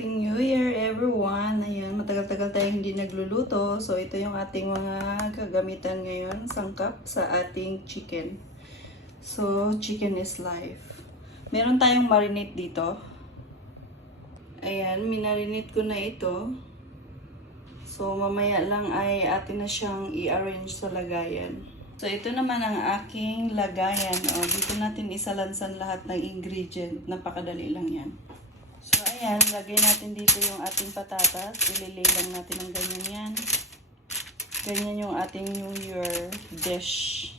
Happy New Year everyone! Ayan, matagal-tagal tayong hindi nagluluto. So, ito yung ating mga gagamitan ngayon, sangkap sa ating chicken. So, chicken is life. Meron tayong marinate dito. Ayan, minarinate ko na ito. So, mamaya lang ay atin na siyang i-arrange sa lagayan. So, ito naman ang aking lagayan. O, dito natin isalansan lahat ng ingredient. Napakadali lang yan. So, ayan, lagay natin dito yung ating patatas. Ililay lang natin ng ganyan yan. Ganyan yung ating New Year dish.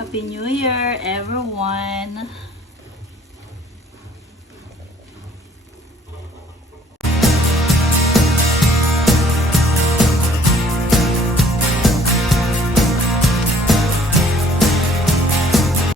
Happy New Year, everyone!